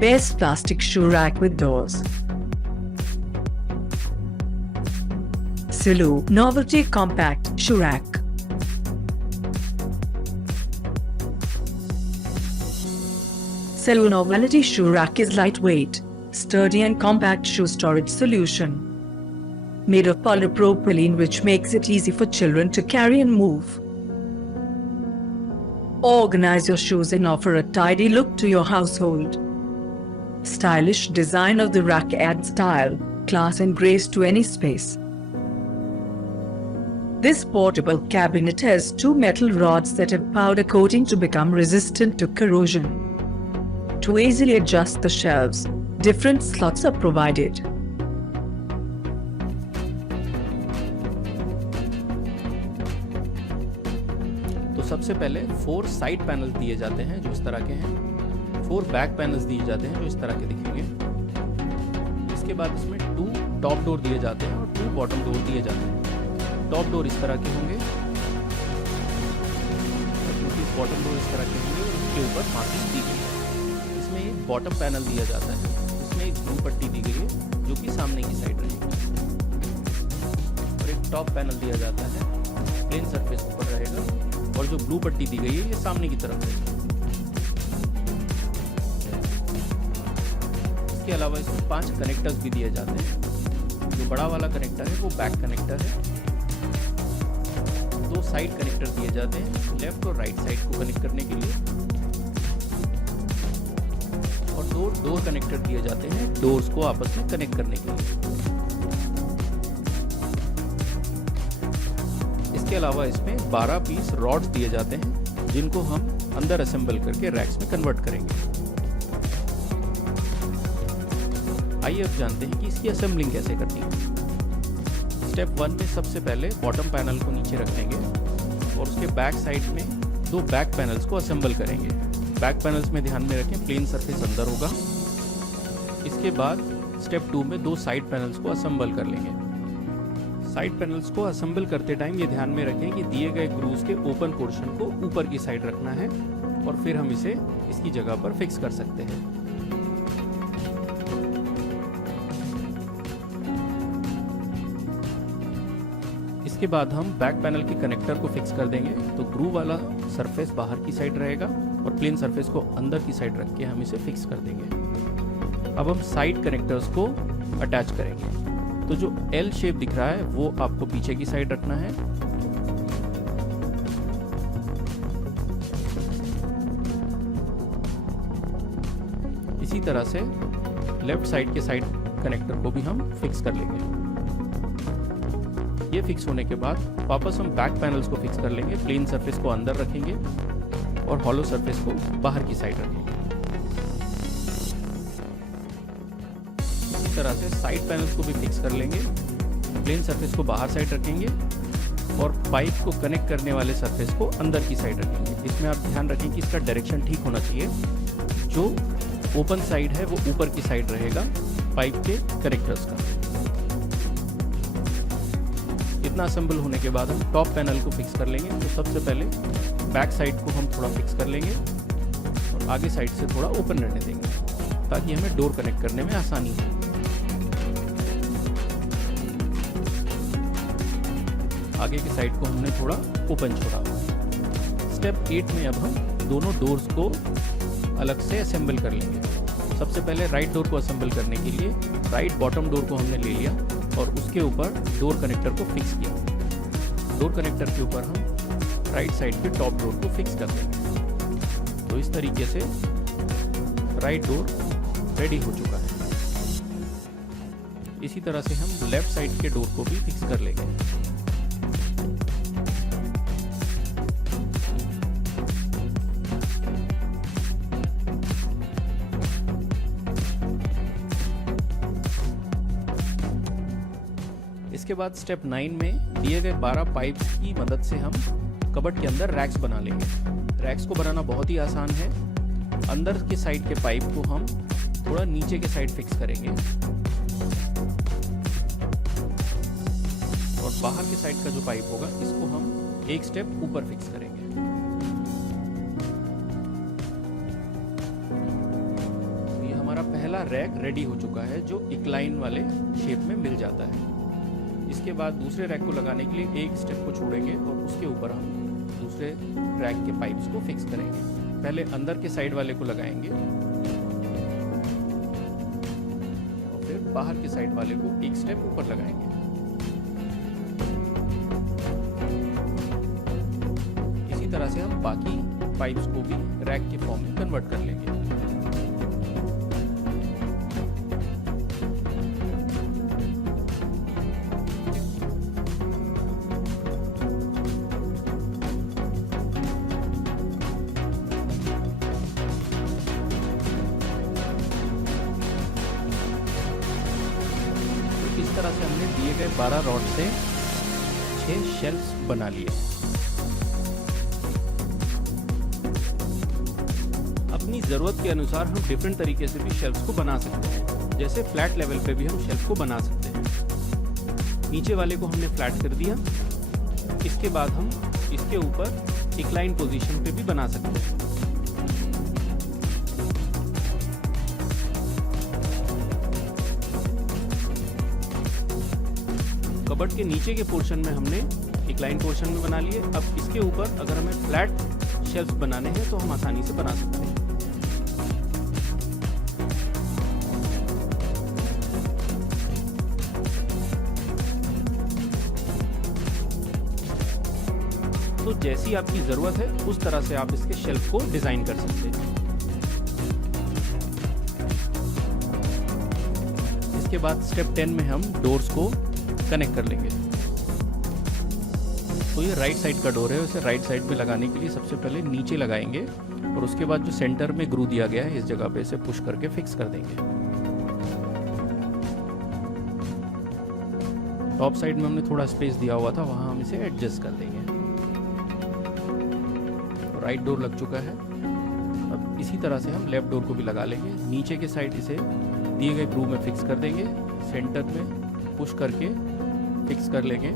Best plastic shoe rack with doors. Silu Novelty Compact Shoe Rack. Silu Novelty Shoe Rack is lightweight, sturdy and compact shoe storage solution. Made of polypropylene, which makes it easy for children to carry and move. Organize your shoes and offer a tidy look to your household. Stylish design of the rack adds style, class and grace to any space. This portable cabinet has two metal rods that have powder coating to become resistant to corrosion. To easily adjust the shelves, different slots are provided. तो सबसे पहले 4 side panel दिए जाते हैं जो इस तरह के हैं, 4 बैक पैनल्स दिए जाते हैं जो इस तरह के दिखेंगे। इसके बाद इसमें 2 टॉप डोर दिए जाते हैं और 2 बॉटम डोर दिए जाते हैं। टॉप डोर इस तरह के होंगे, बॉटम डोर इस तरह के होंगे और उसके ऊपर मार्किंग दी गई है। इसमें एक बॉटम पैनल दिया जाता है, इसमें एक ब्लू पट्टी दी गई है जो कि सामने की साइड रहेगी, और एक टॉप पैनल दिया जाता है, प्लेन सरफेस ऊपर रहेगा, और जो ब्लू पट्टी दी गई है ये सामने की तरफ है। इसके अलावा इसमें 5 कनेक्टर्स भी दिए जाते हैं। जो बड़ा वाला कनेक्टर है वो बैक कनेक्टर है। 2 साइड कनेक्टर दिए जाते हैं, लेफ्ट और राइट साइड को कनेक्ट करने के लिए, और 2 डोर कनेक्टर दिए जाते हैं डोर्स को आपस में कनेक्ट करने के लिए। इसके अलावा इसमें 12 पीस रॉड्स दिए जाते हैं जिनको हम अंदर असेंबल करके रैक्स में कन्वर्ट करेंगे। आइए अब जानते हैं कि इसकी असेंबलिंग कैसे करनी है। स्टेप 1 में सबसे पहले बॉटम पैनल को नीचे रख देंगे और उसके बैक साइड में 2 बैक पैनल्स को असेंबल करेंगे। बैक पैनल्स में ध्यान में रखें प्लेन सरफेस अंदर होगा। इसके बाद स्टेप 2 में 2 साइड पैनल्स को असेंबल कर लेंगे। साइड पैनल्स को असेंबल करते टाइम ये ध्यान में रखें कि दिए गए ग्रूव्स के ओपन पोर्शन को ऊपर की साइड रखना है और फिर हम इसे इसकी जगह पर फिक्स कर सकते हैं। इसके बाद हम बैक पैनल के कनेक्टर को फिक्स कर देंगे, तो ग्रूव वाला सरफेस बाहर की साइड रहेगा और प्लेन सरफेस को अंदर की साइड रख के हम इसे फिक्स कर देंगे। अब हम साइड कनेक्टर्स को अटैच करेंगे। तो जो एल शेप दिख रहा है वो आपको पीछे की साइड रखना है। इसी तरह से लेफ्ट साइड के साइड कनेक्टर को भी हम फिक्स कर लेंगे। ये फिक्स होने के बाद वापस हम बैक पैनल्स को फिक्स कर लेंगे। प्लेन सरफेस को अंदर रखेंगे और हॉलो सरफेस को बाहर की साइड रखेंगे। इसी तरह से साइड पैनल्स को भी फिक्स कर लेंगे। प्लेन सरफेस को बाहर साइड रखेंगे और पाइप को कनेक्ट करने वाले सरफेस को अंदर की साइड रखेंगे। इसमें आप ध्यान रखें कि इसका डायरेक्शन ठीक होना चाहिए। जो ओपन साइड है वो ऊपर की साइड रहेगा पाइप के कनेक्टर्स का। इतना असेंबल होने के बाद हम टॉप पैनल को फिक्स कर लेंगे। तो सबसे पहले बैक साइड को हम थोड़ा फिक्स कर लेंगे और आगे साइड से थोड़ा ओपन रहने देंगे ताकि हमें डोर कनेक्ट करने में आसानी हो। आगे की साइड को हमने थोड़ा ओपन छोड़ा। स्टेप 8 में अब हम दोनों डोर्स को अलग से असेंबल कर लेंगे। सबसे पहले राइट डोर को असेंबल करने के लिए राइट बॉटम डोर को हमने ले लिया और उसके ऊपर डोर कनेक्टर को फिक्स किया। डोर कनेक्टर के ऊपर हम राइट साइड के टॉप डोर को फिक्स कर देंगे। तो इस तरीके से राइट डोर रेडी हो चुका है। इसी तरह से हम लेफ्ट साइड के डोर को भी फिक्स कर लेंगे। इसके बाद स्टेप 9 में दिए गए 12 पाइप्स की मदद से हम कबर्ड के अंदर रैक्स बना लेंगे। रैक्स को बनाना बहुत ही आसान है। अंदर के साइड के पाइप को हम थोड़ा नीचे के साइड फिक्स करेंगे और बाहर के साइड का जो पाइप होगा इसको हम एक स्टेप ऊपर फिक्स करेंगे। तो ये हमारा हमारा रैक रेडी हो चुका है, जो इंक्लाइन वाले शेप में मिल जाता है। इसके बाद दूसरे रैक को लगाने के लिए एक स्टेप को छोड़ेंगे और उसके ऊपर हम दूसरे रैक के पाइप्स को फिक्स करेंगे। पहले अंदर के साइड वाले को लगाएंगे और फिर बाहर के साइड वाले को एक स्टेप ऊपर लगाएंगे। इसी तरह से हम बाकी पाइप्स को भी रैक के फॉर्म में कन्वर्ट कर लेंगे। इस तरह से हमने दिए गए 12 रॉड से 6 शेल्फ्स बना लिए। अपनी ज़रूरत के अनुसार हम डिफरेंट तरीके से भी शेल्फ्स को बना सकते हैं। जैसे फ्लैट लेवल पे भी हम शेल्फ को बना सकते हैं। नीचे वाले को हमने फ्लैट कर दिया, इसके बाद हम इसके ऊपर इंक्लाइन पोजीशन पे भी बना सकते हैं। कबर्ड के नीचे के पोर्शन में हमने इंक्लाइन पोर्शन में बना लिए। अब इसके ऊपर अगर हमें फ्लैट शेल्फ बनाने हैं तो हम आसानी से बना सकते हैं। तो जैसी आपकी ज़रूरत है उस तरह से आप इसके शेल्फ को डिज़ाइन कर सकते हैं। इसके बाद स्टेप 10 में हम डोर्स को कनेक्ट कर लेंगे। तो ये राइट साइड का डोर है, उसे राइट साइड में लगाने के लिए सबसे पहले नीचे लगाएंगे और उसके बाद जो सेंटर में ग्रू दिया गया है इस जगह पे इसे पुश करके फिक्स कर देंगे। टॉप साइड में हमने थोड़ा स्पेस दिया हुआ था, वहां हम इसे एडजस्ट कर देंगे। राइट डोर लग चुका है। अब इसी तरह से हम लेफ्ट डोर को भी लगा लेंगे। नीचे के साइड इसे दिए गए ग्रू में फिक्स कर देंगे, सेंटर में पुश करके फिक्स कर लेंगे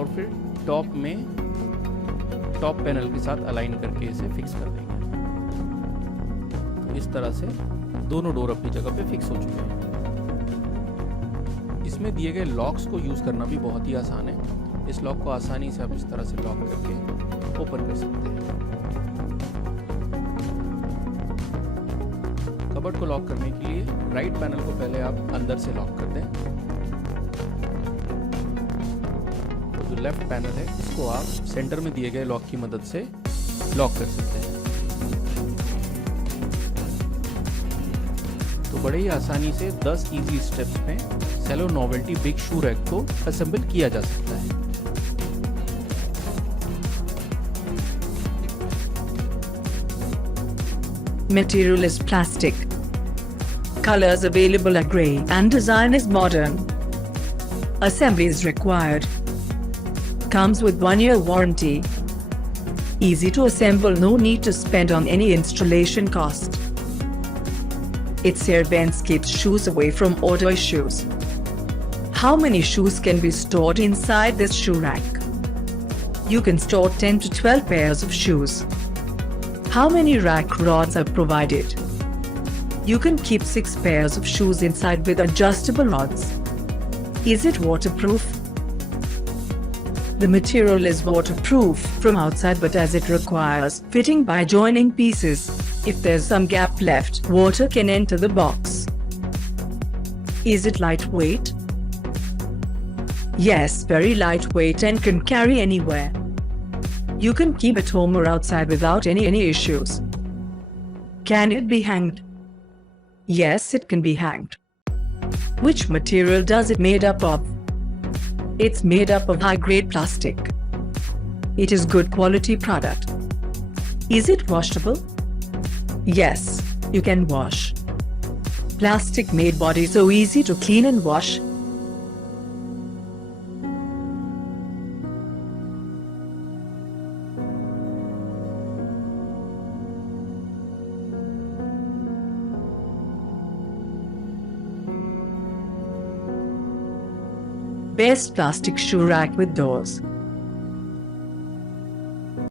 और फिर टॉप में टॉप पैनल के साथ अलाइन करके इसे फिक्स कर देंगे। इस तरह से दोनों डोर अपनी जगह पे फिक्स हो चुके हैं। इसमें दिए गए लॉक्स को यूज़ करना भी बहुत ही आसान है। इस लॉक को आसानी से आप इस तरह से लॉक करके ओपन कर सकते हैं। कबर्ड को लॉक करने के लिए राइट पैनल को पहले आप अंदर से लॉक कर दें। जो लेफ्ट पैनल है इसको आप सेंटर में दिए गए लॉक की मदद से लॉक कर सकते हैं। तो बड़े ही आसानी से 10 इजी स्टेप्स में सेलो नोवेल्टी बिग शू रैक को असेंबल किया जा सकता है। Material is plastic. Colors available are grey and design is modern. Assembly is required. Comes with 1-year warranty. Easy to assemble, no need to spend on any installation cost. Its air vents keeps shoes away from odor issues. How many shoes can be stored inside this shoe rack? You can store 10 to 12 pairs of shoes. How many rack rods are provided? You can keep 6 pairs of shoes inside with adjustable rods. Is it waterproof? The material is waterproof from outside, but as it requires fitting by joining pieces, if there's some gap left, water can enter the box. Is it lightweight? Yes, very lightweight and can carry anywhere. You can keep it home or outside without any issues. Can it be hanged? Yes, it can be hanged. Which material does it made up of? It's made up of high-grade plastic. It is good quality product. Is it washable? Yes, you can wash. Plastic made body so easy to clean and wash. Best plastic shoe rack with doors.